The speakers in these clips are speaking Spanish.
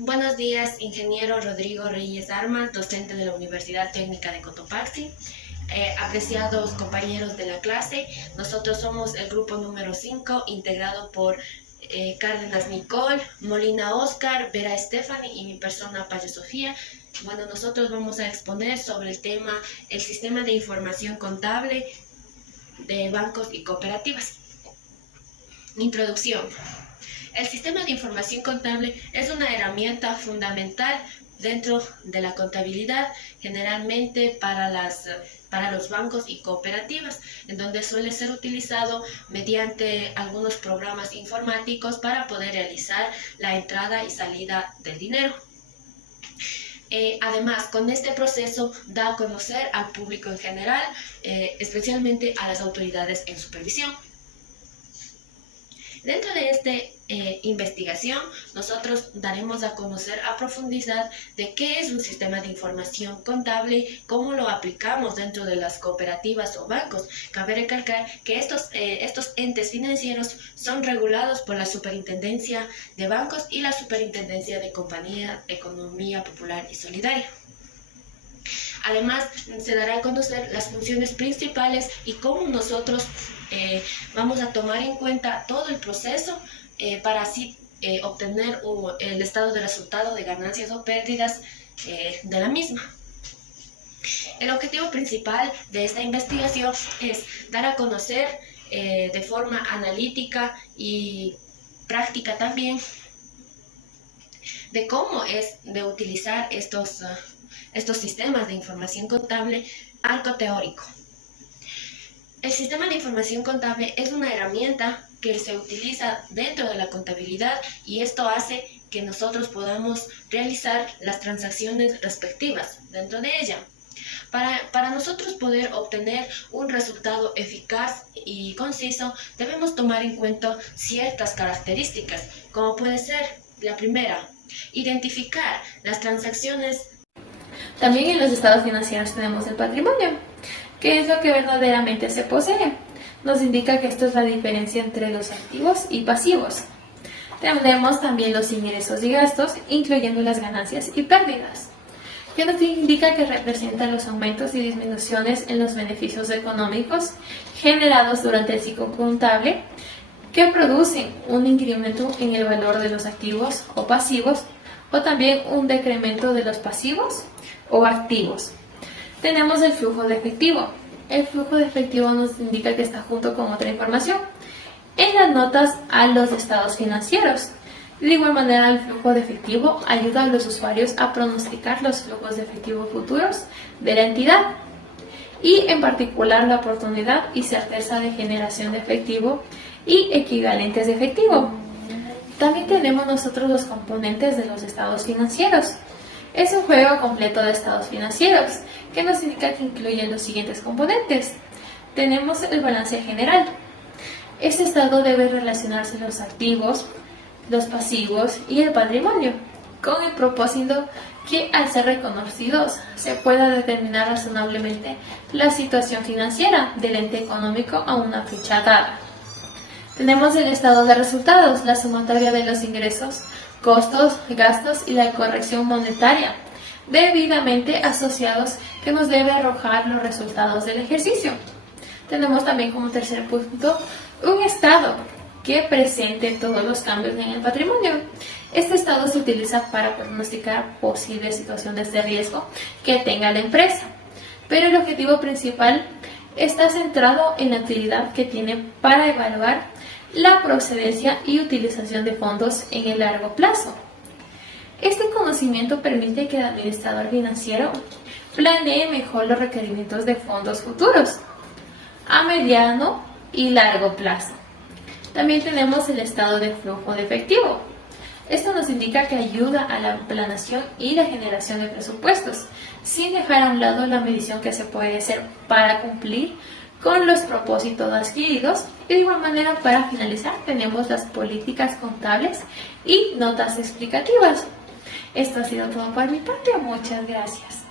Buenos días, ingeniero Rodrigo Reyes Armas, docente de la Universidad Técnica de Cotopaxi. Apreciados compañeros de la clase, nosotros somos el grupo número 5, integrado por Cárdenas Nicole, Molina Oscar, Vera Stephanie y mi persona Paya Sofía. Bueno, nosotros vamos a exponer sobre el tema el sistema de información contable de bancos y cooperativas. Introducción. El sistema de información contable es una herramienta fundamental dentro de la contabilidad, generalmente para los bancos y cooperativas, en donde suele ser utilizado mediante algunos programas informáticos para poder realizar la entrada y salida del dinero. Además, con este proceso da a conocer al público en general, especialmente a las autoridades en supervisión. Dentro de esta investigación, nosotros daremos a conocer a profundidad de qué es un sistema de información contable, cómo lo aplicamos dentro de las cooperativas o bancos. Cabe recalcar que estos entes financieros son regulados por la Superintendencia de Bancos y la Superintendencia de Economía Popular y Solidaria. Además, se dará a conocer las funciones principales y cómo nosotros vamos a tomar en cuenta todo el proceso para así obtener el estado de resultado de ganancias o pérdidas de la misma. El objetivo principal de esta investigación es dar a conocer de forma analítica y práctica también de cómo es de utilizar estos sistemas de información contable, algo teórico. El sistema de información contable es una herramienta que se utiliza dentro de la contabilidad y esto hace que nosotros podamos realizar las transacciones respectivas dentro de ella. Para nosotros poder obtener un resultado eficaz y conciso, debemos tomar en cuenta ciertas características, como puede ser la primera, identificar las transacciones. También en los estados financieros tenemos el patrimonio, que es lo que verdaderamente se posee. Nos indica que esto es la diferencia entre los activos y pasivos. Tenemos también los ingresos y gastos, incluyendo las ganancias y pérdidas, que nos indica que representan los aumentos y disminuciones en los beneficios económicos generados durante el ciclo contable, que producen un incremento en el valor de los activos o pasivos, o también un decremento de los pasivos o activos. Tenemos el flujo de efectivo. El flujo de efectivo nos indica que está junto con otra información en las notas a los estados financieros. De igual manera, el flujo de efectivo ayuda a los usuarios a pronosticar los flujos de efectivo futuros de la entidad y en particular la oportunidad y certeza de generación de efectivo y equivalentes de efectivo. También tenemos nosotros los componentes de los estados financieros. Es un juego completo de estados financieros que nos indica que incluyen los siguientes componentes. Tenemos el balance general. Este estado debe relacionarse los activos, los pasivos y el patrimonio, con el propósito que al ser reconocidos se pueda determinar razonablemente la situación financiera del ente económico a una fecha dada. Tenemos el estado de resultados, la sumatoria de los ingresos, costos, gastos y la corrección monetaria debidamente asociados que nos debe arrojar los resultados del ejercicio. Tenemos también como tercer punto un estado que presente todos los cambios en el patrimonio. Este estado se utiliza para pronosticar posibles situaciones de riesgo que tenga la empresa, pero el objetivo principal está centrado en la utilidad que tiene para evaluar la procedencia y utilización de fondos en el largo plazo. Este conocimiento permite que el administrador financiero planee mejor los requerimientos de fondos futuros a mediano y largo plazo. También tenemos el estado de flujo de efectivo. Esto nos indica que ayuda a la planeación y la generación de presupuestos, sin dejar a un lado la medición que se puede hacer para cumplir con los propósitos adquiridos. Y de igual manera, para finalizar, tenemos las políticas contables y notas explicativas. Esto ha sido todo por mi parte. Muchas gracias.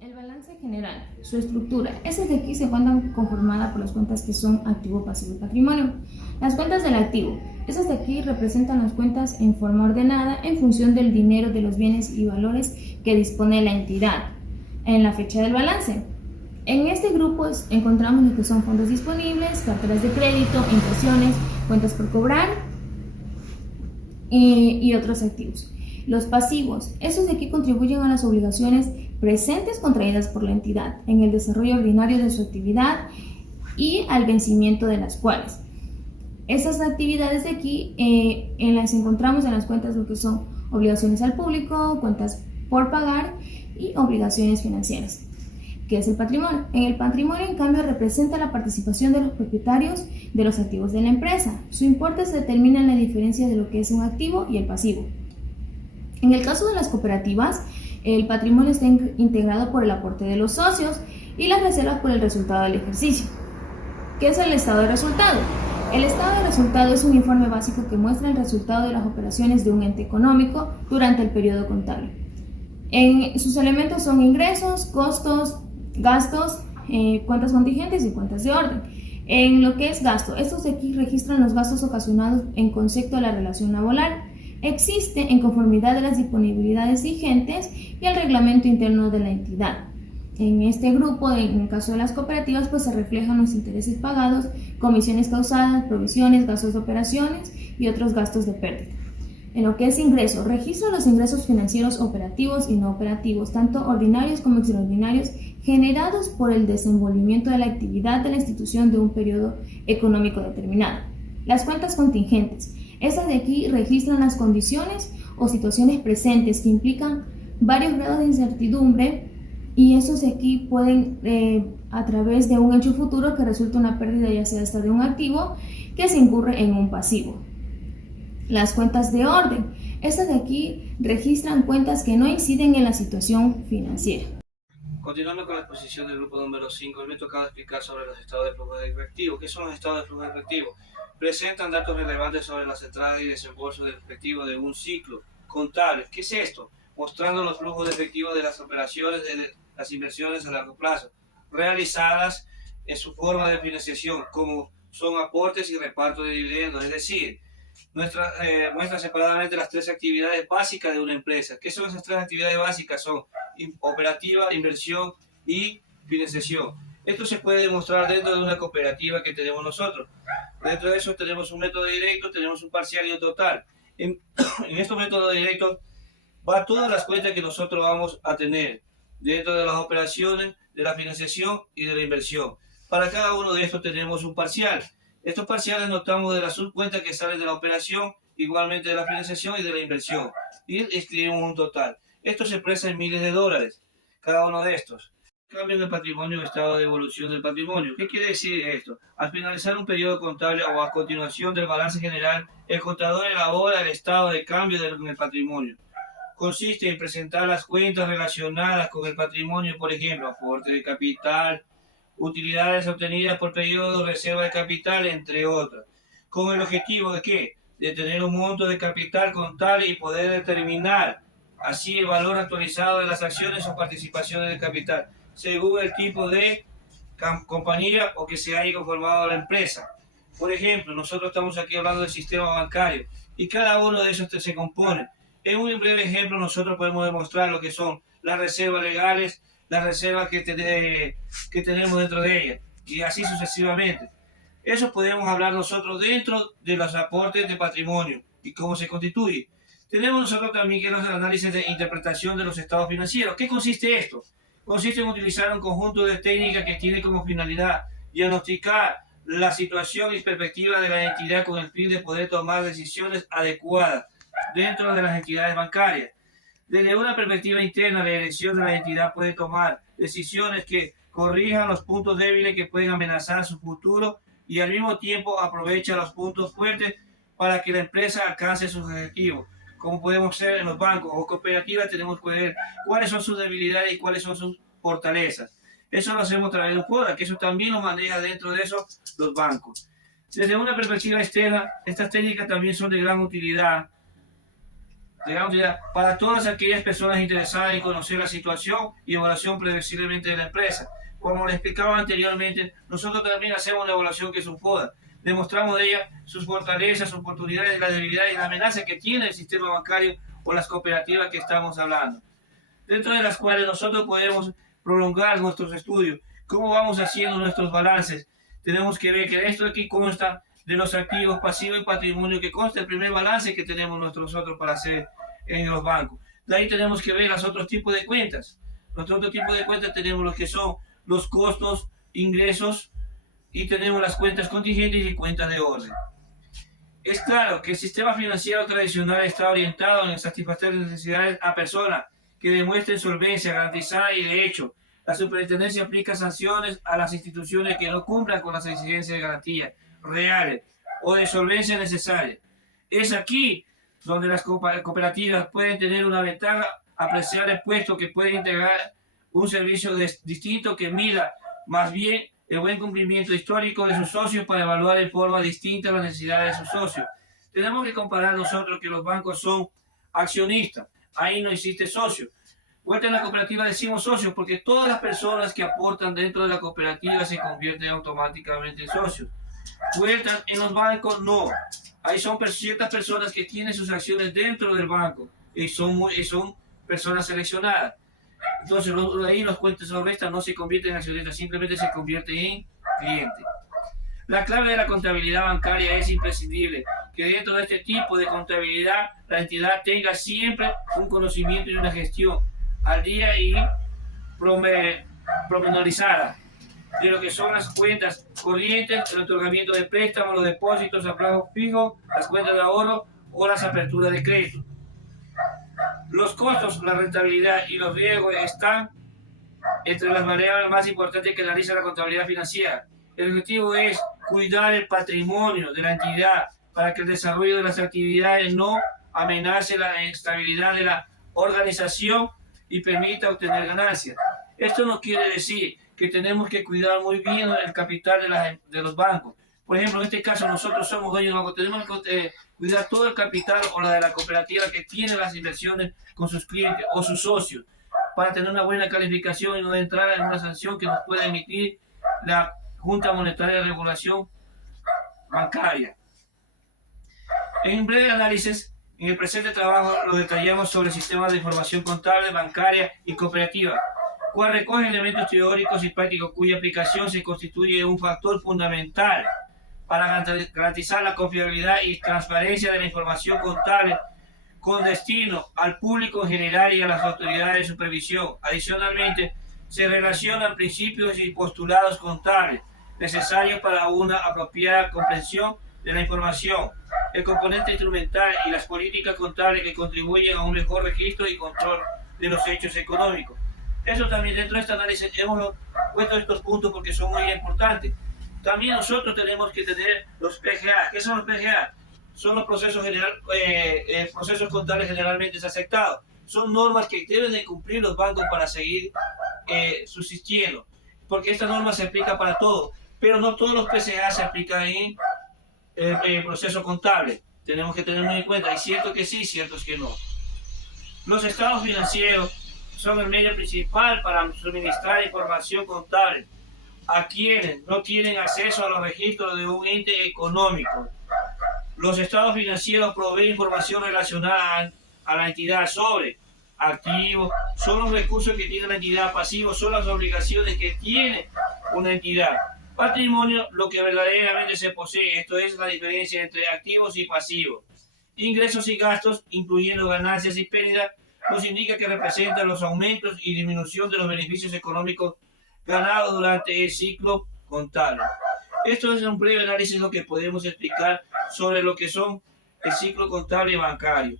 El balance Balance general, su estructura. Estas de aquí se encuentran conformadas por las cuentas que son activo, pasivo y patrimonio. Las cuentas del activo. Estas de aquí representan las cuentas en forma ordenada en función del dinero, de los bienes y valores que dispone la entidad en la fecha del balance. En este grupo encontramos lo que son fondos disponibles, carteras de crédito, impresiones, cuentas por cobrar y otros activos. Los pasivos. Estos de aquí contribuyen a las obligaciones presentes contraídas por la entidad en el desarrollo ordinario de su actividad y al vencimiento de las cuales. Estas actividades de aquí en las encontramos en las cuentas lo que son obligaciones al público, cuentas por pagar y obligaciones financieras. ¿Qué es el patrimonio? En el patrimonio, en cambio, representa la participación de los propietarios de los activos de la empresa. Su importe se determina en la diferencia de lo que es un activo y el pasivo. En el caso de las cooperativas, el patrimonio está integrado por el aporte de los socios y las reservas por el resultado del ejercicio. ¿Qué es el estado de resultado? El estado de resultado es un informe básico que muestra el resultado de las operaciones de un ente económico durante el periodo contable. Sus elementos son ingresos, costos, gastos, cuentas contingentes y cuentas de orden. En lo que es gasto, estos de aquí registran los gastos ocasionados en concepto de la relación laboral. Existe en conformidad de las disponibilidades vigentes y el reglamento interno de la entidad. En este grupo, en el caso de las cooperativas, pues se reflejan los intereses pagados, comisiones causadas, provisiones, gastos de operaciones y otros gastos de pérdida. En lo que es ingreso, registra los ingresos financieros operativos y no operativos, tanto ordinarios como extraordinarios, generados por el desenvolvimiento de la actividad de la institución de un periodo económico determinado. Las cuentas contingentes. Estas de aquí registran las condiciones o situaciones presentes que implican varios grados de incertidumbre y estos de aquí pueden, a través de un hecho futuro que resulta una pérdida ya sea esta de un activo, que se incurre en un pasivo. Las cuentas de orden. Estas de aquí registran cuentas que no inciden en la situación financiera. Continuando con la exposición del grupo número 5, me tocaba explicar sobre los estados de flujo de efectivo. ¿Qué son los estados de flujo de efectivo? Presentan datos relevantes sobre las entradas y desembolsos de efectivo de un ciclo contable. ¿Qué es esto? Mostrando los flujos de efectivo de las operaciones de las inversiones a largo plazo, realizadas en su forma de financiación, como son aportes y reparto de dividendos, es decir, muestra separadamente las tres actividades básicas de una empresa. ¿Qué son esas tres actividades básicas? Son operativa, inversión y financiación. Esto se puede demostrar dentro de una cooperativa que tenemos nosotros. Dentro de eso tenemos un método directo, tenemos un parcial y un total. En estos métodos directos va todas las cuentas que nosotros vamos a tener dentro de las operaciones, de la financiación y de la inversión. Para cada uno de estos tenemos un parcial. Estos parciales notamos de la subcuenta que sale de la operación, igualmente de la financiación y de la inversión. Y escribimos un total. Esto se expresa en miles de dólares, cada uno de estos. Cambio en el patrimonio o estado de evolución del patrimonio. ¿Qué quiere decir esto? Al finalizar un periodo contable o a continuación del balance general, el contador elabora el estado de cambio del patrimonio. Consiste en presentar las cuentas relacionadas con el patrimonio, por ejemplo, aporte de capital, utilidades obtenidas por periodo, reserva de capital, entre otras. ¿Con el objetivo de qué? De tener un monto de capital contable y poder determinar así el valor actualizado de las acciones o participaciones de capital, según el tipo de compañía o que se haya conformado la empresa. Por ejemplo, nosotros estamos aquí hablando del sistema bancario y cada uno de esos se compone. En un breve ejemplo nosotros podemos demostrar lo que son las reservas legales, las reservas que tenemos dentro de ellas y así sucesivamente. Eso podemos hablar nosotros dentro de los aportes de patrimonio y cómo se constituye. Tenemos nosotros también que los análisis de interpretación de los estados financieros. ¿Qué consiste esto? Consiste en utilizar un conjunto de técnicas que tiene como finalidad diagnosticar la situación y perspectiva de la entidad con el fin de poder tomar decisiones adecuadas dentro de las entidades bancarias. Desde una perspectiva interna, la dirección de la entidad puede tomar decisiones que corrijan los puntos débiles que pueden amenazar su futuro y al mismo tiempo aprovecha los puntos fuertes para que la empresa alcance sus objetivos. Como podemos ser en los bancos o cooperativas, tenemos que ver cuáles son sus debilidades y cuáles son sus fortalezas. Eso lo hacemos a través de un FODA, que eso también lo maneja dentro de eso los bancos. Desde una perspectiva externa, estas técnicas también son de gran utilidad digamos ya, para todas aquellas personas interesadas en conocer la situación y evaluación previsiblemente de la empresa. Como les explicaba anteriormente, nosotros también hacemos una evaluación que es un FODA. Demostramos de ella sus fortalezas, sus oportunidades, las debilidades y las amenazas que tiene el sistema bancario o las cooperativas que estamos hablando, dentro de las cuales nosotros podemos prolongar nuestros estudios. ¿Cómo vamos haciendo nuestros balances? Tenemos que ver que esto aquí consta de los activos, pasivos y patrimonio, que consta el primer balance que tenemos nosotros para hacer en los bancos. De ahí tenemos que ver los otros tipos de cuentas. Los otros tipos de cuentas tenemos los que son los costos, ingresos, y tenemos las cuentas contingentes y cuentas de orden. Es claro que el sistema financiero tradicional está orientado en satisfacer las necesidades a personas que demuestren solvencia garantizada y, de hecho, la superintendencia aplica sanciones a las instituciones que no cumplan con las exigencias de garantía reales o de solvencia necesarias. Es aquí donde las cooperativas pueden tener una ventaja apreciable, puesto que pueden integrar un servicio distinto que mida más bien el buen cumplimiento histórico de sus socios para evaluar de forma distinta las necesidades de sus socios. Tenemos que comparar nosotros que los bancos son accionistas, ahí no existe socio. Vuelta en la cooperativa decimos socios porque todas las personas que aportan dentro de la cooperativa se convierten automáticamente en socios. Vuelta en los bancos no, ahí son ciertas personas que tienen sus acciones dentro del banco y son personas seleccionadas. Entonces ahí los cuentas restas no se convierten en accionistas, simplemente se convierten en clientes. La clave de la contabilidad bancaria es imprescindible, que dentro de este tipo de contabilidad la entidad tenga siempre un conocimiento y una gestión al día y promenorizada de lo que son las cuentas corrientes, el otorgamiento de préstamos, los depósitos a plazo fijo, las cuentas de ahorro o las aperturas de crédito. Los costos, la rentabilidad y los riesgos están entre las variables más importantes que analiza la contabilidad financiera. El objetivo es cuidar el patrimonio de la entidad para que el desarrollo de las actividades no amenace la estabilidad de la organización y permita obtener ganancias. Esto no quiere decir que tenemos que cuidar muy bien el capital de los bancos. Por ejemplo, en este caso nosotros somos dueños de banco, tenemos que cuidar todo el capital o la de la cooperativa que tiene las inversiones con sus clientes o sus socios para tener una buena calificación y no entrar en una sanción que nos puede emitir la Junta Monetaria de Regulación Bancaria. En un breve análisis, en el presente trabajo lo detallamos sobre sistemas de información contable, bancaria y cooperativa, cual recoge elementos teóricos y prácticos cuya aplicación se constituye un factor fundamental para garantizar la confiabilidad y transparencia de la información contable con destino al público en general y a las autoridades de supervisión. Adicionalmente, se relacionan principios y postulados contables necesarios para una apropiada comprensión de la información, el componente instrumental y las políticas contables que contribuyen a un mejor registro y control de los hechos económicos. Eso también dentro de este análisis hemos puesto estos puntos porque son muy importantes. También nosotros tenemos que tener los PGA. ¿Qué son los PGA? Son los procesos contables generalmente aceptados. Son normas que deben de cumplir los bancos para seguir subsistiendo, porque esta norma se aplica para todo, pero no todos los PCA se aplican en el proceso contable. Tenemos que tener muy en cuenta, hay ciertos que sí, ciertos que no. Los estados financieros son el medio principal para suministrar información contable a quienes no tienen acceso a los registros de un ente económico. Los estados financieros proveen información relacionada a la entidad sobre activos, son los recursos que tiene la entidad, pasivos son las obligaciones que tiene una entidad. Patrimonio, lo que verdaderamente se posee, esto es la diferencia entre activos y pasivos. Ingresos y gastos, incluyendo ganancias y pérdidas, nos indica que representan los aumentos y disminución de los beneficios económicos ganados durante el ciclo contable. Esto es un breve análisis de lo que podemos explicar sobre lo que son el ciclo contable bancario.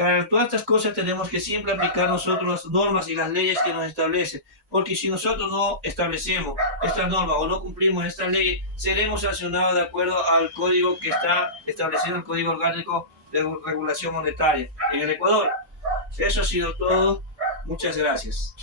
A todas estas cosas tenemos que siempre aplicar nosotros las normas y las leyes que nos establecen, porque si nosotros no establecemos estas normas o no cumplimos estas leyes, seremos sancionados de acuerdo al código que está establecido, el Código Orgánico de Regulación Monetaria en el Ecuador. Eso ha sido todo. Muchas gracias.